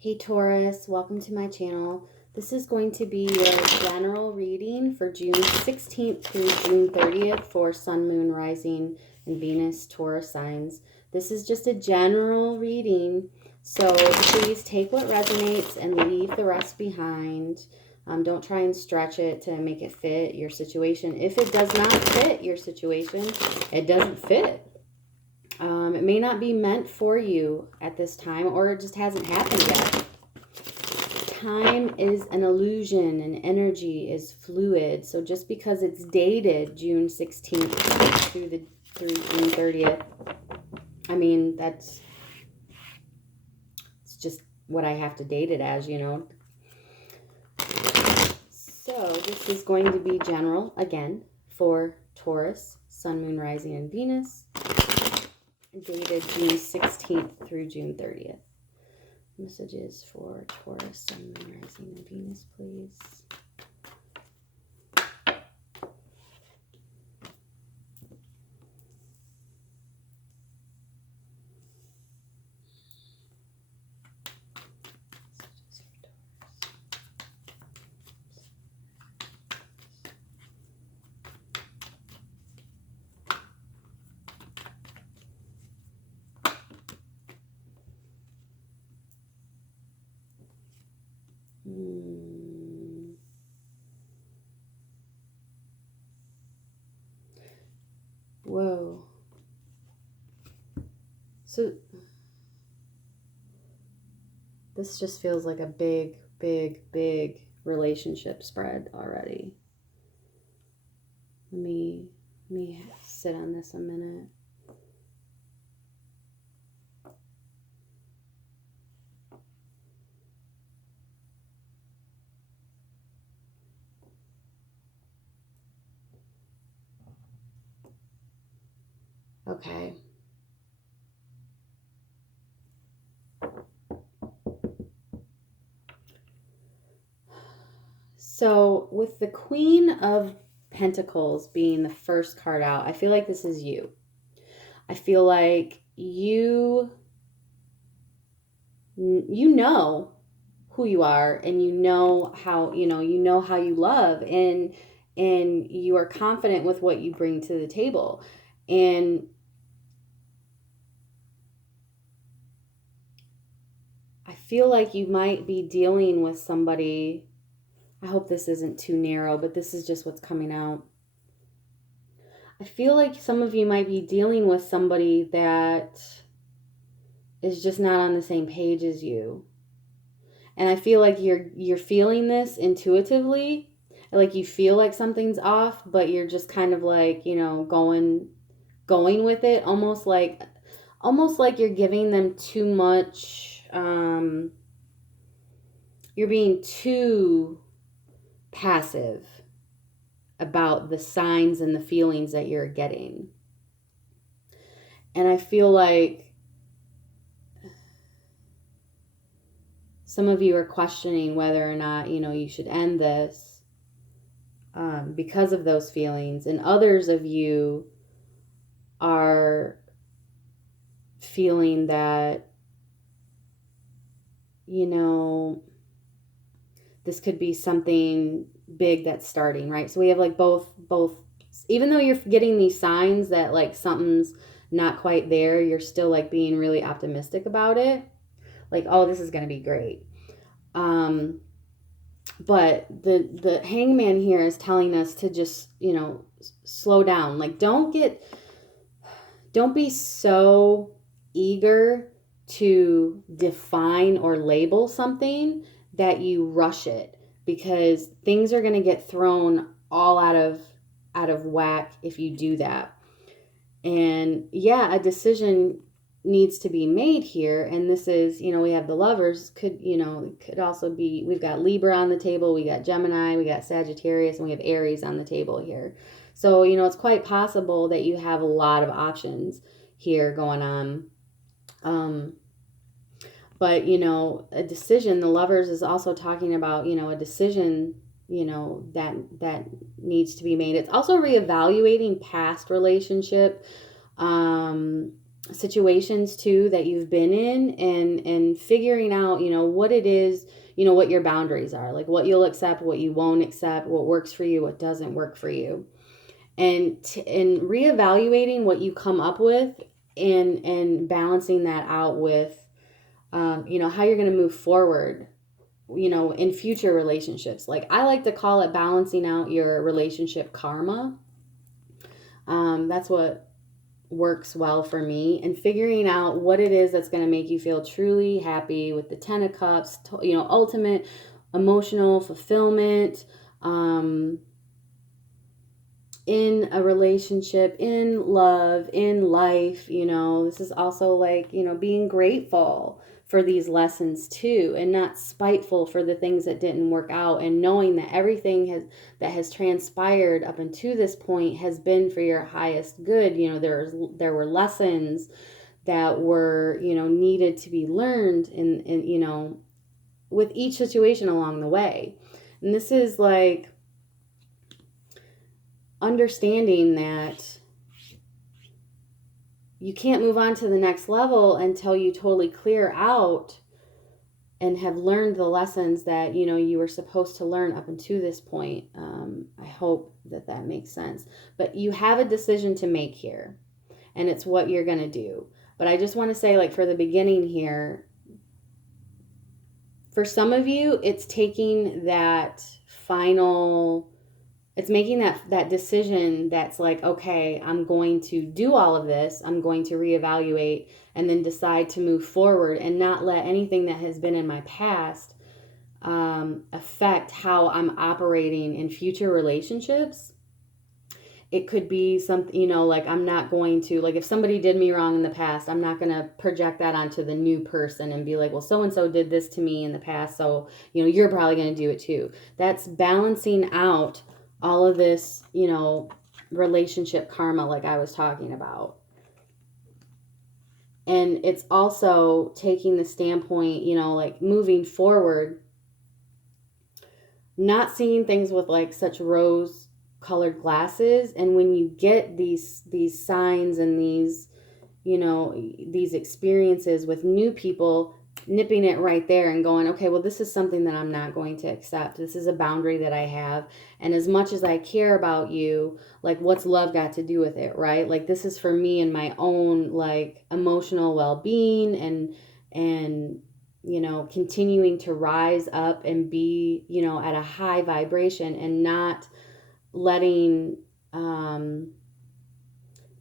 Hey Taurus, welcome to my channel. This is going to be your general reading for June 16th through June 30th for Sun, Moon, Rising, and Venus Taurus signs. This is just a general reading, so please take what resonates and leave the rest behind. Don't try and stretch it to make it fit your situation. If it does not fit your situation, it doesn't fit. It may not be meant for you at this time, or it just hasn't happened yet. Time is an illusion and energy is fluid. So just because it's dated June 16th through June 30th, I mean, it's just what I have to date it as, you know. So this is going to be general again for Taurus, Sun, Moon, Rising, and Venus, dated June 16th through June 30th. Messages for Taurus, Sun, Moon, Rising, and Venus, please. Whoa. So this just feels like a big relationship spread already. Let me sit on this a minute. Okay. So with the Queen of Pentacles being the first card out, I feel like this is you. I feel like you know who you are, and you know how you love, and you are confident with what you bring to the table. And I feel like you might be dealing with somebody. I hope this isn't too narrow, but this is just what's coming out. I feel like some of you might be dealing with somebody that is just not on the same page as you. And I feel like you're feeling this intuitively. Like you feel like something's off, but you're just kind of like, going with it, almost like you're giving them too much. You're being too passive about the signs and the feelings that you're getting. And I feel like some of you are questioning whether or not, you should end this because of those feelings. And others of you are feeling that, this could be something big that's starting, right? So we have like both, even though you're getting these signs that like something's not quite there, you're still like being really optimistic about it. Like, oh, this is going to be great. But the hangman here is telling us to just, slow down. Like, don't be so eager to define or label something that you rush it, because things are going to get thrown all out of whack if you do that. And yeah, a decision needs to be made here. And this is, we have the Lovers, could also be, we've got Libra on the table, we got Gemini, we got Sagittarius, and we have Aries on the table here. So, it's quite possible that you have a lot of options here going on. But, a decision, the Lovers is also talking about, a decision, that needs to be made. It's also reevaluating past relationship. situations too that you've been in, and figuring out, you know, what it is, you know, what your boundaries are, like what you'll accept, what you won't accept, what works for you, what doesn't work for you, and reevaluating what you come up with, and balancing that out with, you know, how you're going to move forward, you know, in future relationships. Like I like to call it balancing out your relationship karma. That's what works well for me, and figuring out what it is that's going to make you feel truly happy with the 10 of cups, you know, ultimate emotional fulfillment, in a relationship, in love, in life. You know, this is also like, you know, being grateful for these lessons too, and not spiteful for the things that didn't work out, and knowing that everything that has transpired up until this point has been for your highest good. You know, there were lessons that were, you know, needed to be learned in, you know, with each situation along the way. And this is like understanding that you can't move on to the next level until you totally clear out and have learned the lessons that, you know, you were supposed to learn up until this point. I hope that makes sense. But you have a decision to make here, and it's what you're going to do. But I just want to say, like, for the beginning here, for some of you, it's taking that final, it's making that decision that's like, okay, I'm going to do all of this. I'm going to reevaluate and then decide to move forward and not let anything that has been in my past affect how I'm operating in future relationships. It could be something, you know, like I'm not going to, like if somebody did me wrong in the past, I'm not going to project that onto the new person and be like, well, so-and-so did this to me in the past, so, you know, you're probably going to do it too. That's balancing out all of this, you know, relationship karma like I was talking about. And it's also taking the standpoint, you know, like moving forward, not seeing things with like such rose colored glasses. And when you get these signs and these, you know, these experiences with new people, nipping it right there and going, okay, well, this is something that I'm not going to accept. This is a boundary that I have. And as much as I care about you, like, what's love got to do with it, right? Like, this is for me and my own, like, emotional well-being, and, you know, continuing to rise up and be, you know, at a high vibration, and not letting,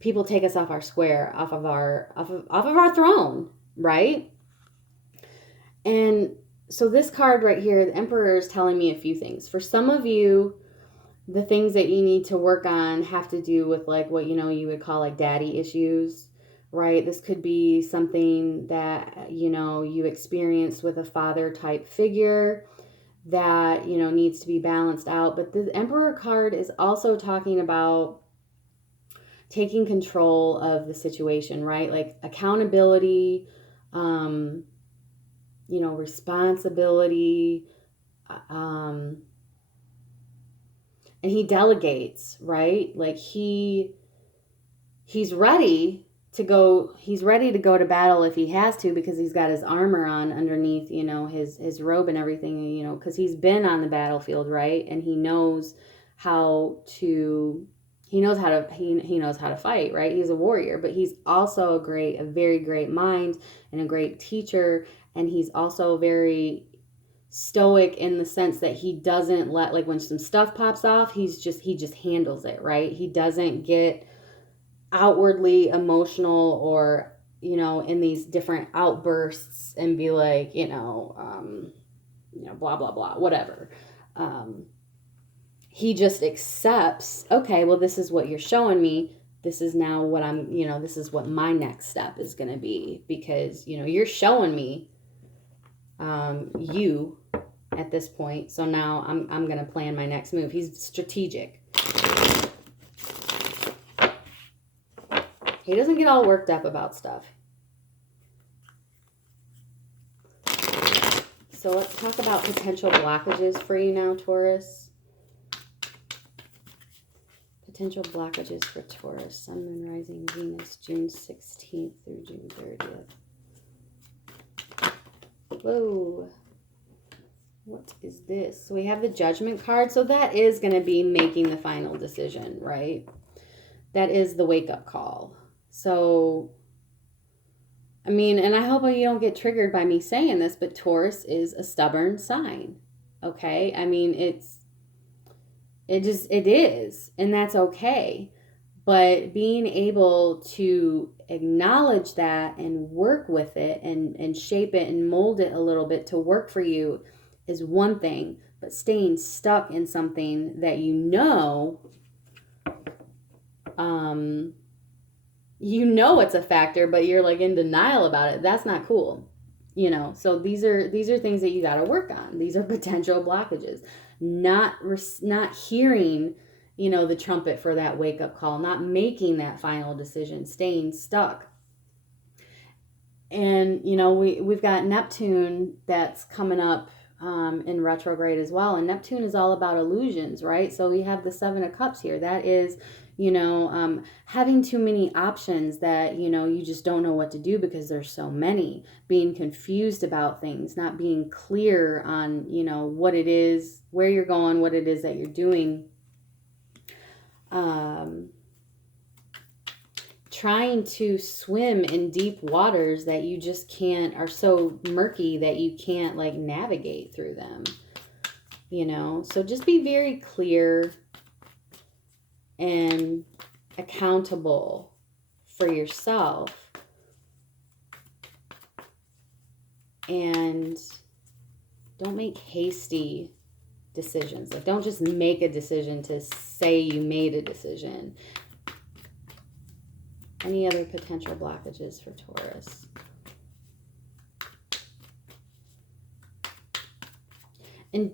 people take us off our square, off of our throne, right? And so this card right here, the Emperor, is telling me a few things. For some of you, the things that you need to work on have to do with like what, you know, you would call like daddy issues, right? This could be something that, you know, you experienced with a father type figure that, you know, needs to be balanced out. But the Emperor card is also talking about taking control of the situation, right? Like accountability, you know, responsibility, and he delegates, right? Like he's ready to go, to battle if he has to, because he's got his armor on underneath, you know, his robe and everything, you know, because he's been on the battlefield, right? And he knows how to fight, right? He's a warrior, but he's also a very great mind and a great teacher. And he's also very stoic in the sense that he doesn't let, like, when some stuff pops off, he just handles it, right? He doesn't get outwardly emotional or, you know, in these different outbursts and be like, you know, blah, blah, blah, whatever. He just accepts, okay, well, this is what you're showing me. This is now what this is what my next step is going to be, because, you know, you're showing me you at this point. So now I'm going to plan my next move. He's strategic. He doesn't get all worked up about stuff. So let's talk about potential blockages for you now, Taurus. Potential blockages for Taurus, Sun, Moon, Rising, Venus, June 16th through June 30th. Whoa. What is this? So we have the Judgment card. So that is going to be making the final decision, right? That is the wake-up call. So, I mean, and I hope you don't get triggered by me saying this, but Taurus is a stubborn sign, okay? I mean, it is, and that's okay. But being able to acknowledge that and work with it and shape it and mold it a little bit to work for you is one thing, but staying stuck in something that you know it's a factor, but you're like in denial about it. That's not cool. You know, so these are things that you got to work on. These are potential blockages. Not hearing, you know, the trumpet for that wake up call, not making that final decision, staying stuck. And, you know, we've got Neptune that's coming up in retrograde as well. And Neptune is all about illusions, right? So we have the Seven of Cups here. That is, you know, having too many options that, you know, you just don't know what to do because there's so many. Being confused about things, not being clear on, you know, what it is, where you're going, what it is that you're doing. Trying to swim in deep waters that you just can't, are so murky that you can't like navigate through them, you know. So just be very clear and accountable for yourself, and don't make hasty decisions. Like, don't just make a decision to say you made a decision. Any other potential blockages for Taurus? And